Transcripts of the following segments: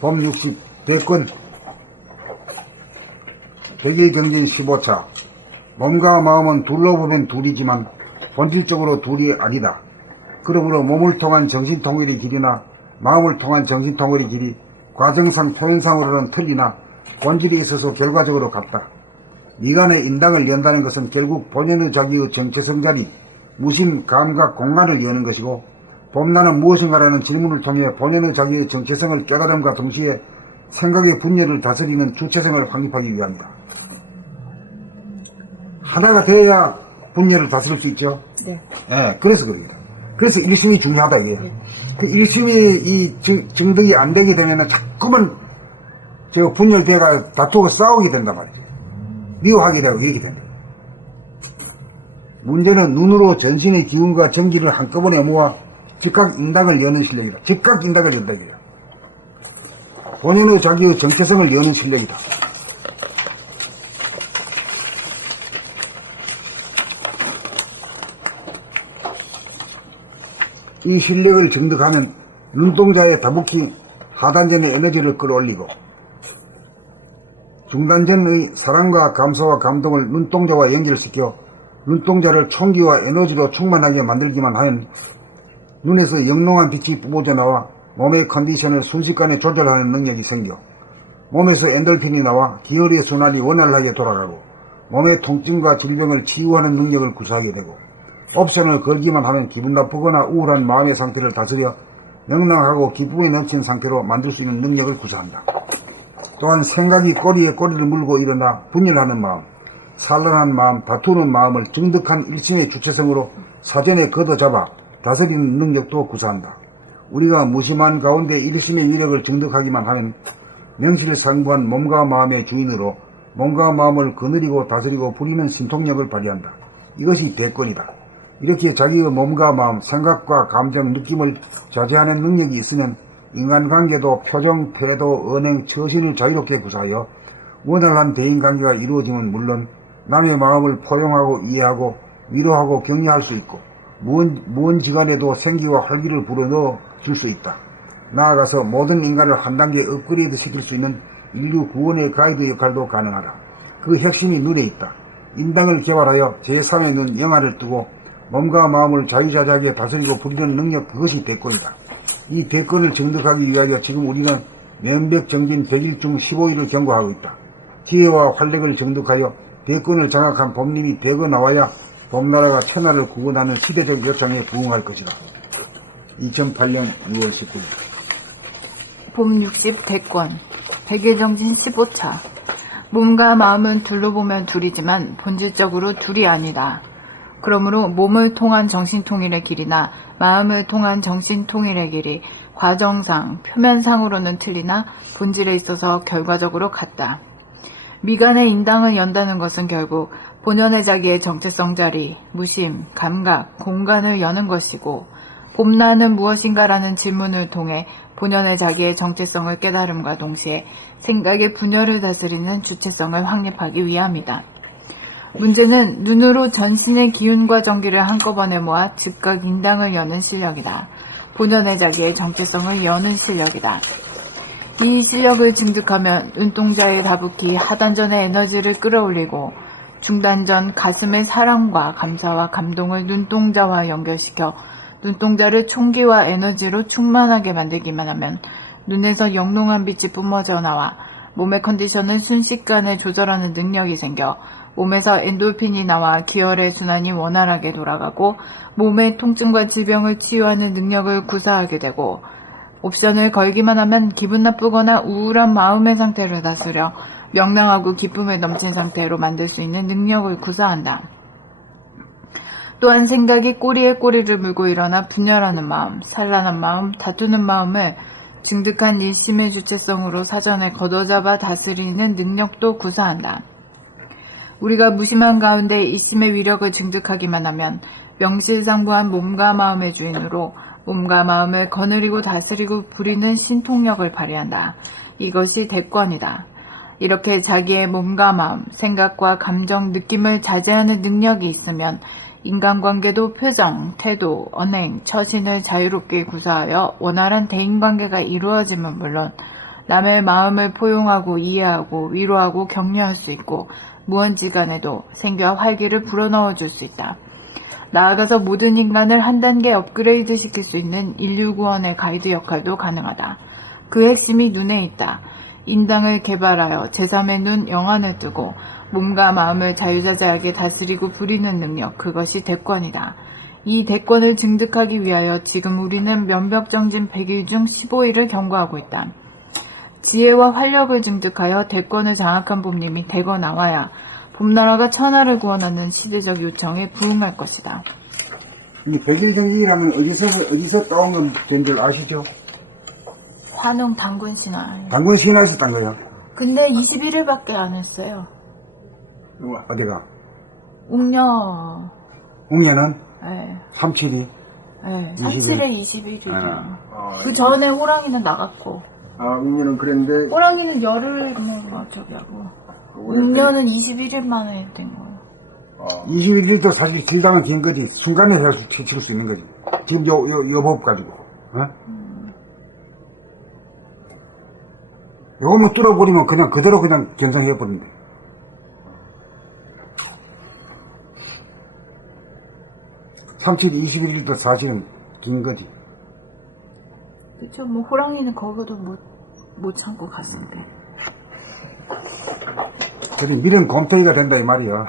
법 60 대권 백일경진 15차 몸과 마음은 둘러보면 둘이지만 본질적으로 둘이 아니다. 그러므로 몸을 통한 정신통일의 길이나 마음을 통한 정신통일의 길이 과정상 표현상으로는 틀리나 본질에 있어서 결과적으로 같다. 미간의 인당을 연다는 것은 결국 본연의 자기의 정체성 자리, 무심, 감각, 공간을 여는 것이고 봄나는 무엇인가라는 질문을 통해 본연의 자기의 정체성을 깨달음과 동시에 생각의 분열을 다스리는 주체성을 확립하기 위함이다. 하나가 돼야 분열을 다스릴 수 있죠. 네. 예, 그래서 그럽니다. 그래서 일심이 중요하다 이게. 네. 그 일심이 이 증득이 안 되게 되면은 자꾸만 저 분열돼가 다투고 싸우게 된단 말이죠. 미워하게 되고 이렇게 된다. 문제는 눈으로 전신의 기운과 전기를 한꺼번에 모아 즉각 인당을 여는 실력이다. 즉각 인당을 연다 이거야. 본인의 자기의 정체성을 여는 실력이다. 이 실력을 증득하면 눈동자에 다붓기 하단전의 에너지를 끌어올리고 중단전의 사랑과 감사와 감동을 눈동자와 연결시켜 눈동자를 총기와 에너지로 충만하게 만들기만 하면 눈에서 영롱한 빛이 뿜어져 나와 몸의 컨디션을 순식간에 조절하는 능력이 생겨 몸에서 엔돌핀이 나와 기혈의 순환이 원활하게 돌아가고 몸의 통증과 질병을 치유하는 능력을 구사하게 되고 옵션을 걸기만 하면 기분 나쁘거나 우울한 마음의 상태를 다스려 명랑하고 기쁨이 넘치는 상태로 만들 수 있는 능력을 구사한다. 또한 생각이 꼬리에 꼬리를 물고 일어나 분열하는 마음, 산란한 마음, 다투는 마음을 증득한 일심의 주체성으로 사전에 걷어잡아 다스리는 능력도 구사한다. 우리가 무심한 가운데 일심의 위력을 증득하기만 하면 명실상부한 몸과 마음의 주인으로 몸과 마음을 거느리고 다스리고 부리는 신통력을 발휘한다. 이것이 대권이다. 이렇게 자기의 몸과 마음, 생각과 감정, 느낌을 자제하는 능력이 있으면 인간관계도 표정, 태도, 언행, 처신을 자유롭게 구사하여 원활한 대인관계가 이루어지면 물론 남의 마음을 포용하고 이해하고 위로하고 격려할 수 있고 무언 지간에도 생기와 활기를 불어넣어 줄 수 있다. 나아가서 모든 인간을 한 단계 업그레이드 시킬 수 있는 인류 구원의 가이드 역할도 가능하다. 그 핵심이 눈에 있다. 인당을 개발하여 제3의 눈 영화를 뜨고 몸과 마음을 자유자재하게 다스리고 부리는 능력, 그것이 대권이다. 이 대권을 증득하기 위하여 지금 우리는 면백정진 100일 중 15일을 경과하고 있다. 지혜와 활력을 증득하여 대권을 장악한 봄님이 대거 나와야 봄나라가 천하를 구원하는 시대적 요청에 부응할 것이다. 2008년 6월 19일 봄 60 대권 백일정진 15차 몸과 마음은 둘러보면 둘이지만 본질적으로 둘이 아니다. 그러므로 몸을 통한 정신통일의 길이나 마음을 통한 정신통일의 길이 과정상, 표면상으로는 틀리나 본질에 있어서 결과적으로 같다. 미간의 인당을 연다는 것은 결국 본연의 자기의 정체성 자리, 무심, 감각, 공간을 여는 것이고 봄나는 무엇인가라는 질문을 통해 본연의 자기의 정체성을 깨달음과 동시에 생각의 분열을 다스리는 주체성을 확립하기 위함이다. 문제는 눈으로 전신의 기운과 전기를 한꺼번에 모아 즉각 인당을 여는 실력이다. 본연의 자기의 정체성을 여는 실력이다. 이 실력을 증득하면 눈동자에 다붓기 하단전의 에너지를 끌어올리고 중단전 가슴의 사랑과 감사와 감동을 눈동자와 연결시켜 눈동자를 총기와 에너지로 충만하게 만들기만 하면 눈에서 영롱한 빛이 뿜어져 나와 몸의 컨디션을 순식간에 조절하는 능력이 생겨 몸에서 엔돌핀이 나와 기혈의 순환이 원활하게 돌아가고 몸의 통증과 질병을 치유하는 능력을 구사하게 되고 옵션을 걸기만 하면 기분 나쁘거나 우울한 마음의 상태를 다스려 명랑하고 기쁨에 넘친 상태로 만들 수 있는 능력을 구사한다. 또한 생각이 꼬리에 꼬리를 물고 일어나 분열하는 마음, 산란한 마음, 다투는 마음을 증득한 일심의 주체성으로 사전에 걷어잡아 다스리는 능력도 구사한다. 우리가 무심한 가운데 일심의 위력을 증득하기만 하면 명실상부한 몸과 마음의 주인으로 몸과 마음을 거느리고 다스리고 부리는 신통력을 발휘한다. 이것이 대권이다. 이렇게 자기의 몸과 마음, 생각과 감정, 느낌을 자제하는 능력이 있으면 인간관계도 표정, 태도, 언행, 처신을 자유롭게 구사하여 원활한 대인관계가 이루어지면 물론 남의 마음을 포용하고 이해하고 위로하고 격려할 수 있고 무언지간에도 생기와 활기를 불어넣어 줄 수 있다. 나아가서 모든 인간을 한 단계 업그레이드 시킬 수 있는 인류 구원의 가이드 역할도 가능하다. 그 핵심이 눈에 있다. 인당을 개발하여 제3의 눈 영안을 뜨고 몸과 마음을 자유자재하게 다스리고 부리는 능력, 그것이 대권이다. 이 대권을 증득하기 위하여 지금 우리는 면벽정진 100일 중 15일을 경과하고 있다. 지혜와 활력을 증득하여 대권을 장악한 봄님이 대거 나와야 봄나라가 천하를 구원하는 시대적 요청에 부응할 것이다. 이 백일 정진이라면 어디서 따온 건줄 아시죠? 환웅 당군 신화. 당군 신화에서 딴 거야. 근데 21일밖에 안 했어요. 어디가? 웅녀. 웅녀는 네. 37이. 네. 20일. 37에 21일이요. 그 전에 호랑이는 나갔고. 아, 웅녀는 그랬는데, 호랑이는 열흘 뭐 저기 하고. 웅녀는 21일 만에 된 거예요. 21일도 사실 길다면 긴 거지. 순간에 칠 수 있는 거지. 지금 요 법 가지고. 어? 요거만 뚫어버리면 그냥 그대로 그냥 견성해버린다. 삼칠 21일도 사실은 긴 거지. 그쵸, 뭐, 호랑이는 거기도 못 참고 갔는데. 그래, 밀은 곰탱이가 된다, 이 말이야.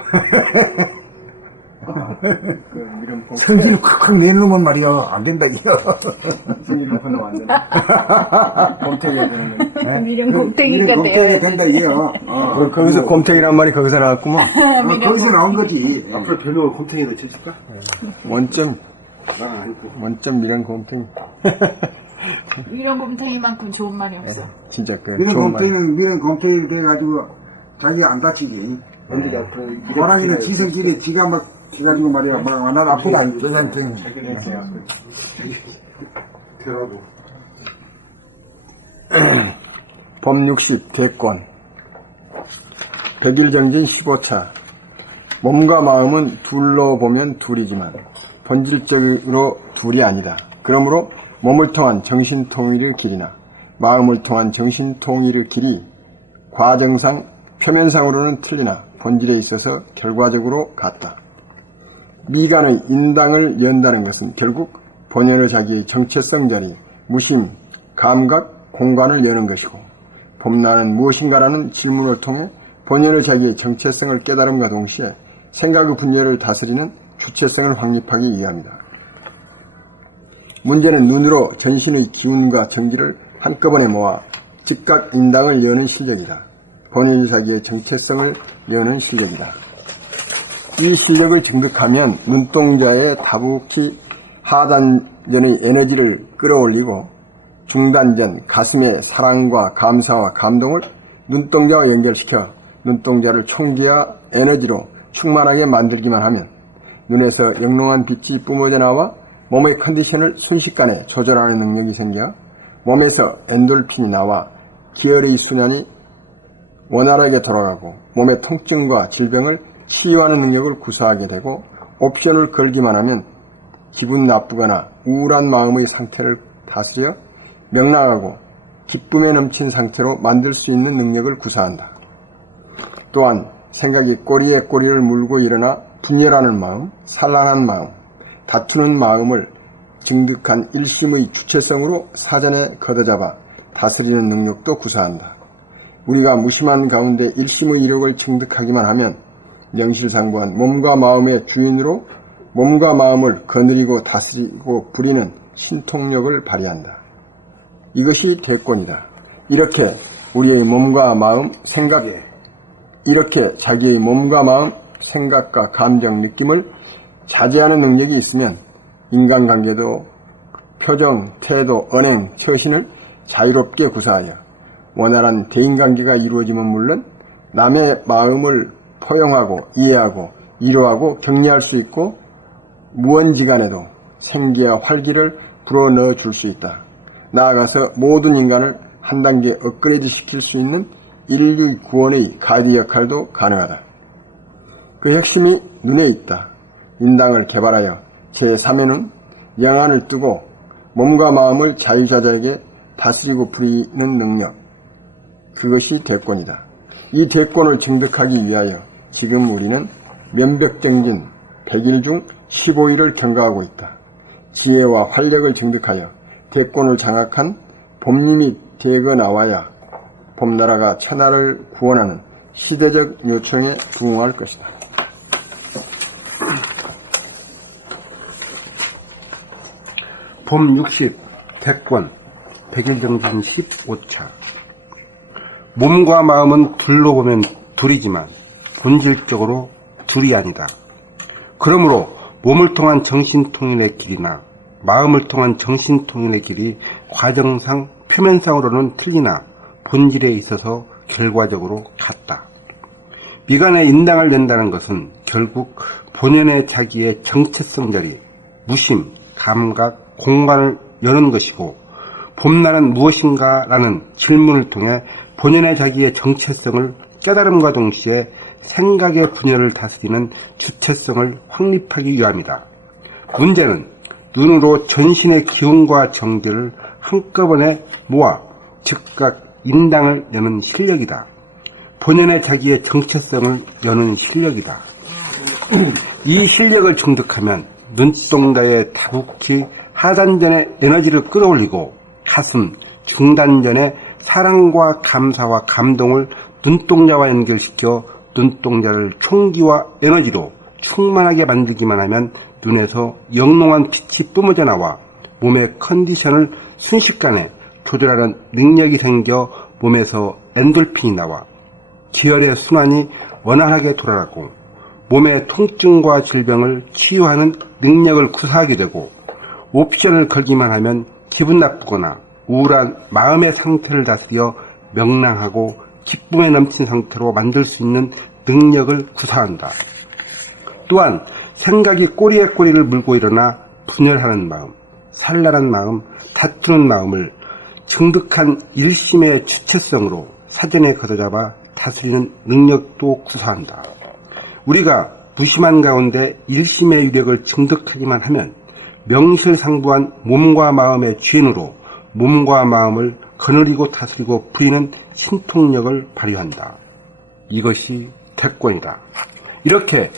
이런 성질 콱콱 내놓으면 말이야. 안 된다, 이거. 승리를 건너 안 된다. 곰탱이가 되는 거. 미련 곰탱이가 밀은 곰탱이가 돼요. 된다, 이거. 거기서 곰탱이란 말이 거기서 나왔구만. 거기서 나온 거지. 앞으로 별로 곰탱이도 칠까? 원점 미련 곰탱이. 미련 곰탱이만큼 좋은 말이 없어. 진짜 그 밀은 좋은 말. 밀은 곰탱이 돼가지고 자기가 안 다치지. 언제 앞으로 호랑이는 지성질에 지가 막 기가지고 말이야. 막 나 아프다. 계산증. 들어도. 법 60 대권 100일정진 15차 몸과 마음은 둘로 보면 둘이지만 본질적으로 둘이 아니다. 그러므로 몸을 통한 정신통일의 길이나 마음을 통한 정신통일의 길이 과정상 표면상으로는 틀리나 본질에 있어서 결과적으로 같다. 미간의 인당을 연다는 것은 결국 본연의 자기의 정체성 자리, 무심, 감각, 공간을 여는 것이고 봄나는 무엇인가라는 질문을 통해 본연의 자기의 정체성을 깨달음과 동시에 생각의 분열을 다스리는 주체성을 확립하기 위함이다. 문제는 눈으로 전신의 기운과 정지를 한꺼번에 모아 즉각 인당을 여는 실력이다. 본인의 자기의 정체성을 여는 실력이다. 이 실력을 증득하면 눈동자의 다부키 하단전의 에너지를 끌어올리고 중단전 가슴의 사랑과 감사와 감동을 눈동자와 연결시켜 눈동자를 총기와 에너지로 충만하게 만들기만 하면 눈에서 영롱한 빛이 뿜어져 나와 몸의 컨디션을 순식간에 조절하는 능력이 생겨 몸에서 엔돌핀이 나와 기혈의 순환이 원활하게 돌아가고 몸의 통증과 질병을 치유하는 능력을 구사하게 되고 옵션을 걸기만 하면 기분 나쁘거나 우울한 마음의 상태를 다스려 명랑하고 기쁨에 넘친 상태로 만들 수 있는 능력을 구사한다. 또한 생각이 꼬리에 꼬리를 물고 일어나 분열하는 마음, 산란한 마음, 다투는 마음을 증득한 일심의 주체성으로 사전에 걷어잡아 다스리는 능력도 구사한다. 우리가 무심한 가운데 일심의 이력을 증득하기만 하면 명실상부한 몸과 마음의 주인으로 몸과 마음을 거느리고 다스리고 부리는 신통력을 발휘한다. 이것이 대권이다. 이렇게 우리의 몸과 마음, 생각, 이렇게 자기의 몸과 마음, 생각과 감정, 느낌을 자제하는 능력이 있으면 인간관계도 표정, 태도, 언행, 처신을 자유롭게 구사하여 원활한 대인관계가 이루어지면 물론 남의 마음을 포용하고 이해하고 위로하고 격려할 수 있고 무언지간에도 생기와 활기를 불어넣어 줄 수 있다. 나아가서 모든 인간을 한 단계 업그레이드 시킬 수 있는 인류 구원의 가이드 역할도 가능하다. 그 핵심이 눈에 있다. 인당을 개발하여 제3의 눈, 영안을 뜨고 몸과 마음을 자유자재하게 다스리고 부리는 능력, 그것이 대권이다. 이 대권을 증득하기 위하여 지금 우리는 면벽정진 100일 중 15일을 경과하고 있다. 지혜와 활력을 증득하여 대권을 장악한 봄님이 대거 나와야 봄나라가 천하를 구원하는 시대적 요청에 부응할 것이다. 봄 60 대권 100일 정진 15차. 몸과 마음은 둘로 보면 둘이지만 본질적으로 둘이 아니다. 그러므로 몸을 통한 정신통일의 길이나 마음을 통한 정신통일의 길이 과정상 표면상으로는 틀리나 본질에 있어서 결과적으로 같다. 미간에 인당을 낸다는 것은 결국 본연의 자기의 정체성 자리, 무심, 감각, 공간을 여는 것이고, 봄날은 무엇인가 라는 질문을 통해 본연의 자기의 정체성을 깨달음과 동시에 생각의 분열을 다스리는 주체성을 확립하기 위함이다. 문제는 눈으로 전신의 기운과 정기를 한꺼번에 모아 즉각 인당을 여는 실력이다. 본연의 자기의 정체성을 여는 실력이다. 이 실력을 증득하면 눈동자의 다북히 하단전의 에너지를 끌어올리고 가슴, 중단전의 사랑과 감사와 감동을 눈동자와 연결시켜 눈동자를 총기와 에너지로 충만하게 만들기만 하면 눈에서 영롱한 빛이 뿜어져 나와 몸의 컨디션을 순식간에 조절하는 능력이 생겨 몸에서 엔돌핀이 나와 기혈의 순환이 원활하게 돌아가고 몸의 통증과 질병을 치유하는 능력을 구사하게 되고 옵션을 걸기만 하면 기분 나쁘거나 우울한 마음의 상태를 다스려 명랑하고 기쁨에 넘친 상태로 만들 수 있는 능력을 구사한다. 또한 생각이 꼬리에 꼬리를 물고 일어나 분열하는 마음, 산란한 마음, 다투는 마음을 증득한 일심의 주체성으로 사전에 걷어잡아 다스리는 능력도 구사한다. 우리가 무심한 가운데 일심의 유력을 증득하기만 하면 명실상부한 몸과 마음의 주인으로 몸과 마음을 거느리고 다스리고 부리는 신통력을 발휘한다. 이것이 대권이다. 이렇게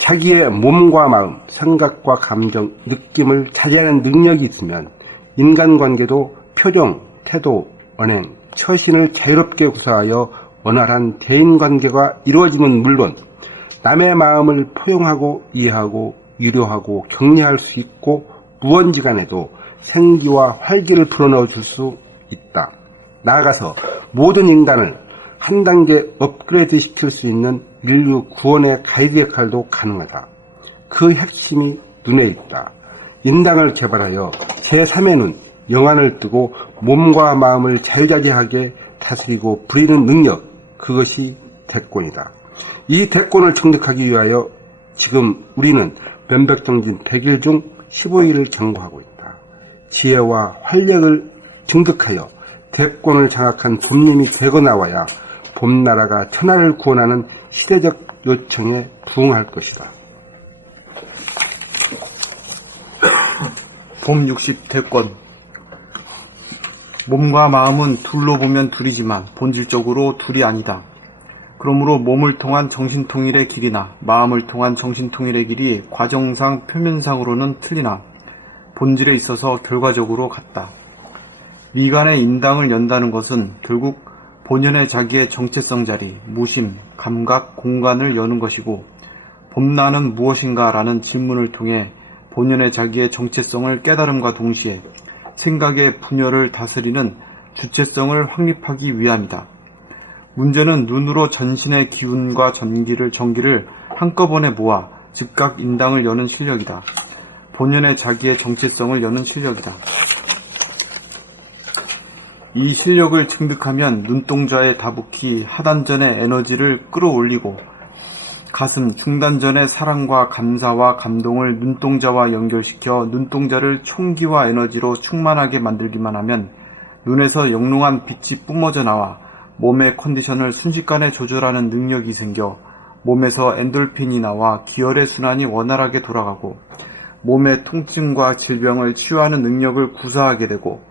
자기의 몸과 마음, 생각과 감정, 느낌을 자제하는 능력이 있으면 인간관계도 표정, 태도, 언행, 처신을 자유롭게 구사하여 원활한 대인관계가 이루어지면 물론 남의 마음을 포용하고 이해하고 위로하고 격려할 수 있고 무언지간에도 생기와 활기를 불어넣어 줄 수 있다. 나아가서 모든 인간을 한 단계 업그레이드 시킬 수 있는 인류 구원의 가이드 역할도 가능하다. 그 핵심이 눈에 있다. 인당을 개발하여 제3의 눈, 영안을 뜨고 몸과 마음을 자유자재하게 다스리고 부리는 능력, 그것이 대권이다. 이 대권을 증득하기 위하여 지금 우리는 면벽정진 100일 중 15일을 경과하고 있다. 지혜와 활력을 증득하여 대권을 장악한 봄님이 되고 나와야 봄나라가 천하를 구원하는 시대적 요청에 부응할 것이다. 봄 60 대권. 몸과 마음은 둘로 보면 둘이지만 본질적으로 둘이 아니다. 그러므로 몸을 통한 정신통일의 길이나 마음을 통한 정신통일의 길이 과정상 표면상으로는 틀리나 본질에 있어서 결과적으로 같다. 미간의 인당을 연다는 것은 결국 본연의 자기의 정체성 자리, 무심, 감각, 공간을 여는 것이고 봄나는 무엇인가 라는 질문을 통해 본연의 자기의 정체성을 깨달음과 동시에 생각의 분열을 다스리는 주체성을 확립하기 위함이다. 문제는 눈으로 전신의 기운과 정기를 한꺼번에 모아 즉각 인당을 여는 실력이다. 본연의 자기의 정체성을 여는 실력이다. 이 실력을 증득하면 눈동자의 다북히 하단전의 에너지를 끌어올리고 가슴 중단전의 사랑과 감사와 감동을 눈동자와 연결시켜 눈동자를 총기와 에너지로 충만하게 만들기만 하면 눈에서 영롱한 빛이 뿜어져 나와 몸의 컨디션을 순식간에 조절하는 능력이 생겨 몸에서 엔돌핀이 나와 기혈의 순환이 원활하게 돌아가고 몸의 통증과 질병을 치유하는 능력을 구사하게 되고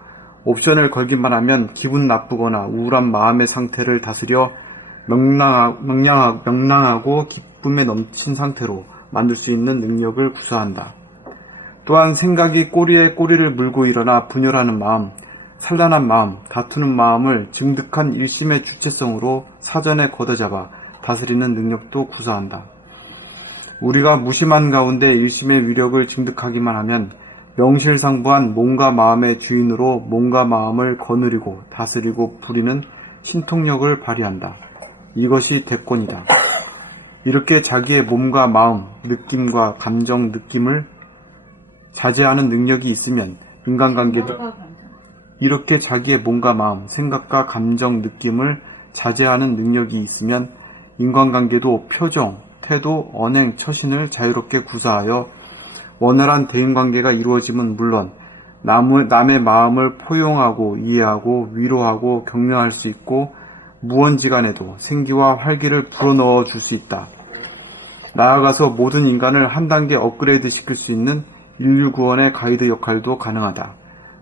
옵션을 걸기만 하면 기분 나쁘거나 우울한 마음의 상태를 다스려 명랑하고 기쁨에 넘친 상태로 만들 수 있는 능력을 구사한다. 또한 생각이 꼬리에 꼬리를 물고 일어나 분열하는 마음, 산란한 마음, 다투는 마음을 증득한 일심의 주체성으로 사전에 걷어잡아 다스리는 능력도 구사한다. 우리가 무심한 가운데 일심의 위력을 증득하기만 하면 명실상부한 몸과 마음의 주인으로 몸과 마음을 거느리고 다스리고 부리는 신통력을 발휘한다. 이것이 대권이다. 이렇게 자기의 몸과 마음, 느낌과 감정, 느낌을 자제하는 능력이 있으면 인간관계도 이렇게 자기의 몸과 마음, 생각과 감정, 느낌을 자제하는 능력이 있으면 인간관계도 표정, 태도, 언행, 처신을 자유롭게 구사하여 원활한 대인관계가 이루어짐은 물론 남의 마음을 포용하고 이해하고 위로하고 격려할 수 있고 무언지간에도 생기와 활기를 불어넣어 줄 수 있다. 나아가서 모든 인간을 한 단계 업그레이드 시킬 수 있는 인류 구원의 가이드 역할도 가능하다.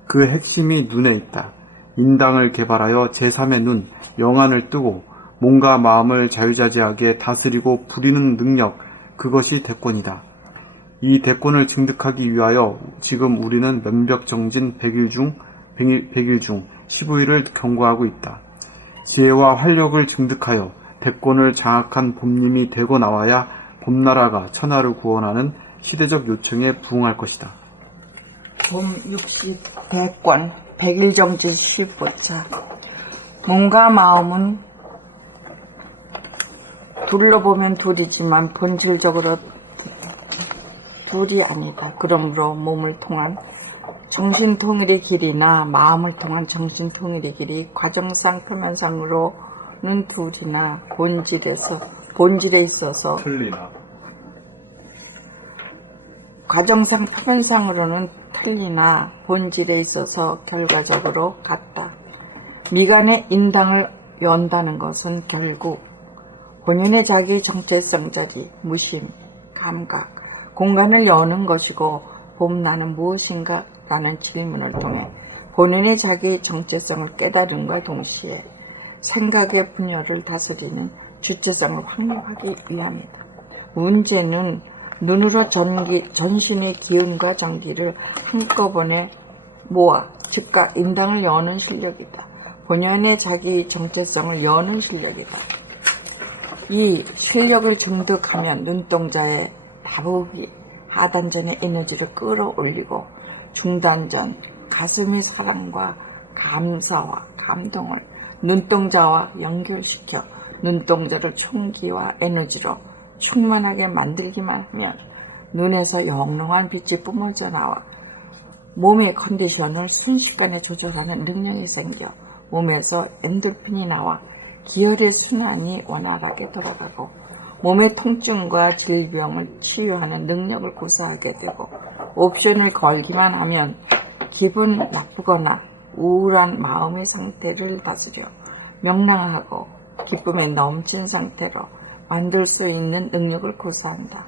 그 핵심이 눈에 있다. 인당을 개발하여 제3의 눈, 영안을 뜨고 몸과 마음을 자유자재하게 다스리고 부리는 능력, 그것이 대권이다. 이 대권을 증득하기 위하여 지금 우리는 면벽정진 100일 중 15일을 경과하고 있다. 지혜와 활력을 증득하여 대권을 장악한 봄님이 되고 나와야 봄나라가 천하를 구원하는 시대적 요청에 부응할 것이다. 봄 60 대권 100일 정진 15차. 몸과 마음은 둘러보면 둘이지만 본질적으로 둘이 아니다. 그러므로 몸을 통한 정신통일의 길이나 마음을 통한 정신통일의 길이 과정상 표면상으로는 둘이나 본질에 있어서 틀리나. 과정상 표면상으로는 틀리나 본질에 있어서 결과적으로 같다. 미간의 인당을 연다는 것은 결국 본연의 자기 정체성 자리, 무심, 감각, 공간을 여는 것이고 봄나는 무엇인가? 라는 질문을 통해 본연의 자기 정체성을 깨달음과 동시에 생각의 분열을 다스리는 주체성을 확립하기 위함이다. 문제는 눈으로 전신의 기운과 전기를 한꺼번에 모아 즉각 인당을 여는 실력이다. 본연의 자기 정체성을 여는 실력이다. 이 실력을 증득하면 눈동자의 다부기 하단전의 에너지를 끌어올리고 중단전 가슴의 사랑과 감사와 감동을 눈동자와 연결시켜 눈동자를 총기와 에너지로 충만하게 만들기만 하면 눈에서 영롱한 빛이 뿜어져 나와 몸의 컨디션을 순식간에 조절하는 능력이 생겨 몸에서 엔돌핀이 나와 기혈의 순환이 원활하게 돌아가고 몸의 통증과 질병을 치유하는 능력을 구사하게 되고 옵션을 걸기만 하면 기분 나쁘거나 우울한 마음의 상태를 다스려 명랑하고 기쁨에 넘친 상태로 만들 수 있는 능력을 구사한다.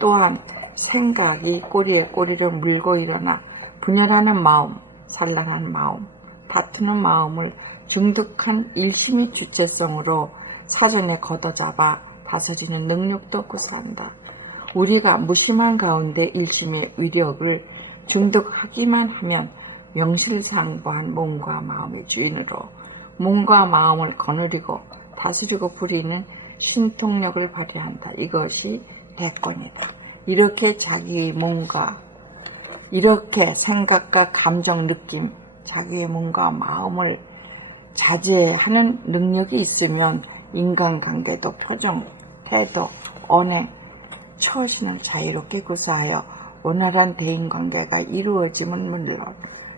또한 생각이 꼬리에 꼬리를 물고 일어나 분열하는 마음, 산란한 마음, 다투는 마음을 증득한 일심의 주체성으로 사전에 걷어잡아 다스리는 능력도 구사한다. 우리가 무심한 가운데 일심의 위력을 증득하기만 하면 명실상부한 몸과 마음의 주인으로 몸과 마음을 거느리고 다스리고 부리는 신통력을 발휘한다. 이것이 대권이다. 이렇게 자기의 몸과 이렇게 생각과 감정, 느낌, 자기의 몸과 마음을 자제하는 능력이 있으면 인간관계도 표정, 태도, 언행, 처신을 자유롭게 구사하여 원활한 대인관계가 이루어짐은 물론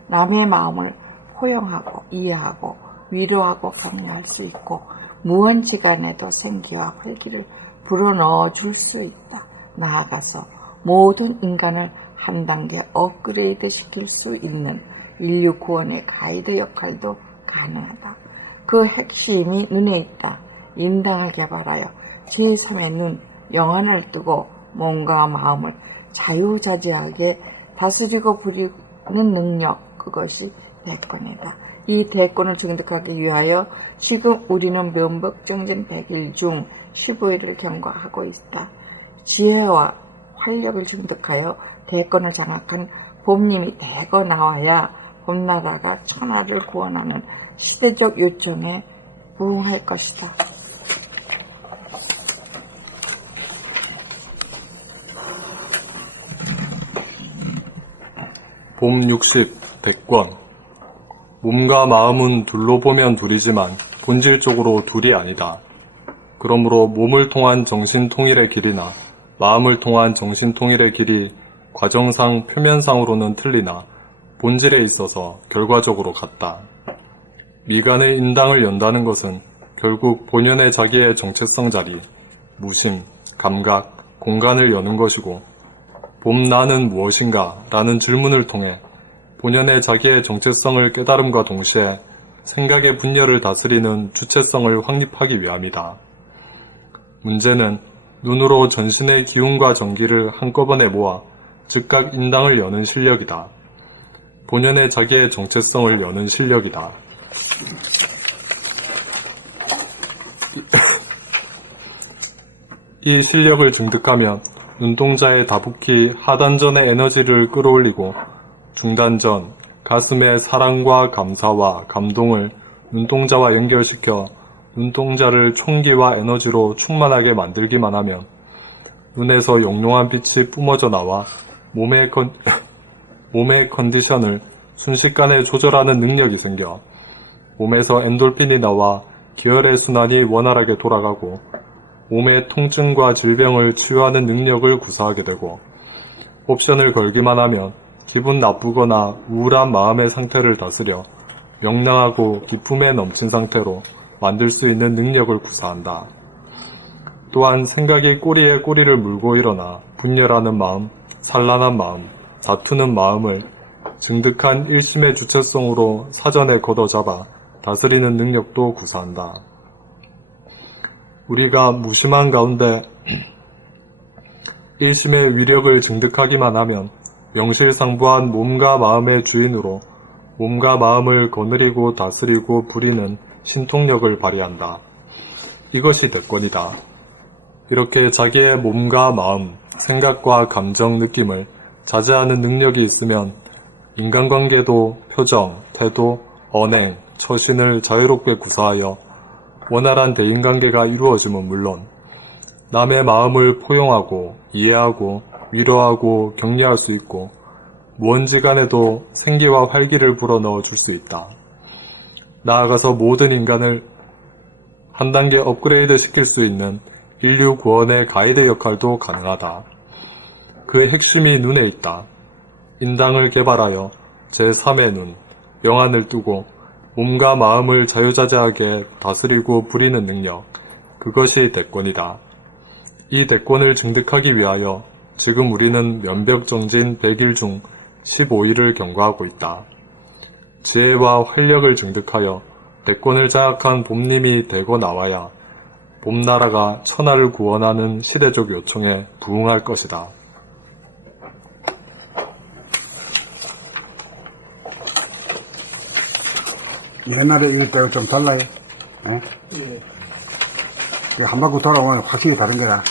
남의 마음을 포용하고 이해하고 위로하고 격려할 수 있고 무언지간에도 생기와 활기를 불어넣어 줄 수 있다. 나아가서 모든 인간을 한 단계 업그레이드 시킬 수 있는 인류 구원의 가이드 역할도 가능하다. 그 핵심이 눈에 있다. 인당을 개발하여 제3의 눈, 영안을 뜨고 몸과 마음을 자유자재하게 다스리고 부리는 능력, 그것이 대권이다. 이 대권을 증득하기 위하여 지금 우리는 면벽정진 100일 중 15일을 경과하고 있다. 지혜와 활력을 증득하여 대권을 장악한 봄님이 대거 나와야 봄나라가 천하를 구원하는 시대적 요청에 부응할 것이다. 봄 60 대권. 몸과 마음은 둘로 보면 둘이지만 본질적으로 둘이 아니다. 그러므로 몸을 통한 정신통일의 길이나 마음을 통한 정신통일의 길이 과정상 표면상으로는 틀리나 본질에 있어서 결과적으로 같다. 미간의 인당을 연다는 것은 결국 본연의 자기의 정체성 자리, 무심, 감각, 공간을 여는 것이고 봄 나는 무엇인가? 라는 질문을 통해 본연의 자기의 정체성을 깨달음과 동시에 생각의 분열을 다스리는 주체성을 확립하기 위함이다. 문제는 눈으로 전신의 기운과 전기를 한꺼번에 모아 즉각 인당을 여는 실력이다. 본연의 자기의 정체성을 여는 실력이다. 이 실력을 증득하면 눈동자의 다붓기 하단전의 에너지를 끌어올리고 중단전, 가슴의 사랑과 감사와 감동을 눈동자와 연결시켜 눈동자를 총기와 에너지로 충만하게 만들기만 하면 눈에서 용용한 빛이 뿜어져 나와 몸의 컨디션을 순식간에 조절하는 능력이 생겨 몸에서 엔돌핀이 나와 기혈의 순환이 원활하게 돌아가고 몸의 통증과 질병을 치유하는 능력을 구사하게 되고 옵션을 걸기만 하면 기분 나쁘거나 우울한 마음의 상태를 다스려 명랑하고 기쁨에 넘친 상태로 만들 수 있는 능력을 구사한다. 또한 생각이 꼬리에 꼬리를 물고 일어나 분열하는 마음, 산란한 마음, 다투는 마음을 증득한 일심의 주체성으로 사전에 걷어잡아 다스리는 능력도 구사한다. 우리가 무심한 가운데 일심의 위력을 증득하기만 하면 명실상부한 몸과 마음의 주인으로 몸과 마음을 거느리고 다스리고 부리는 신통력을 발휘한다. 이것이 대권이다. 이렇게 자기의 몸과 마음, 생각과 감정, 느낌을 자제하는 능력이 있으면 인간관계도 표정, 태도, 언행, 처신을 자유롭게 구사하여 원활한 대인관계가 이루어짐은 물론 남의 마음을 포용하고 이해하고 위로하고 격려할 수 있고 무언지간에도 생기와 활기를 불어넣어 줄 수 있다. 나아가서 모든 인간을 한 단계 업그레이드 시킬 수 있는 인류 구원의 가이드 역할도 가능하다. 그의 핵심이 눈에 있다. 인당을 개발하여 제3의 눈, 영안을 뜨고 몸과 마음을 자유자재하게 다스리고 부리는 능력, 그것이 대권이다. 이 대권을 증득하기 위하여 지금 우리는 면벽정진 100일 중 15일을 경과하고 있다. 지혜와 활력을 증득하여 대권을 장악한 봄님이 되고 나와야 봄나라가 천하를 구원하는 시대적 요청에 부응할 것이다. 옛날에 읽을 때가 좀 달라요. 예? 한 바퀴 돌아오면 확실히 다른 거야.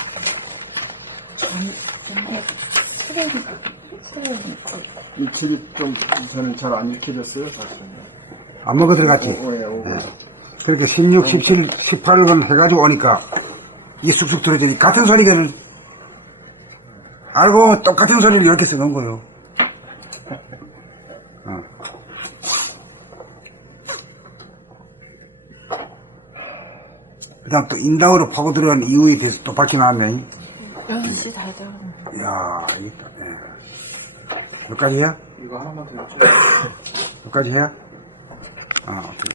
이 책이 좀 저는 잘 안 읽혀졌어요, 사실은. 안 먹어 들어갔지. 그렇게 16, 17, 18번 해가지고 오니까 이게 쑥쑥 들어지니 같은 소리거든. 알고 똑같은 소리를 이렇게 써놓은 거예요. 그 다음 또 인당으로 파고 들어간 이유에 대해서 또 밝혀 나왔네. 6시 다 돼요. 이야, 여기까지 해야? 이거 하나만 더 여쭤. 여기까지 해야? 오케이.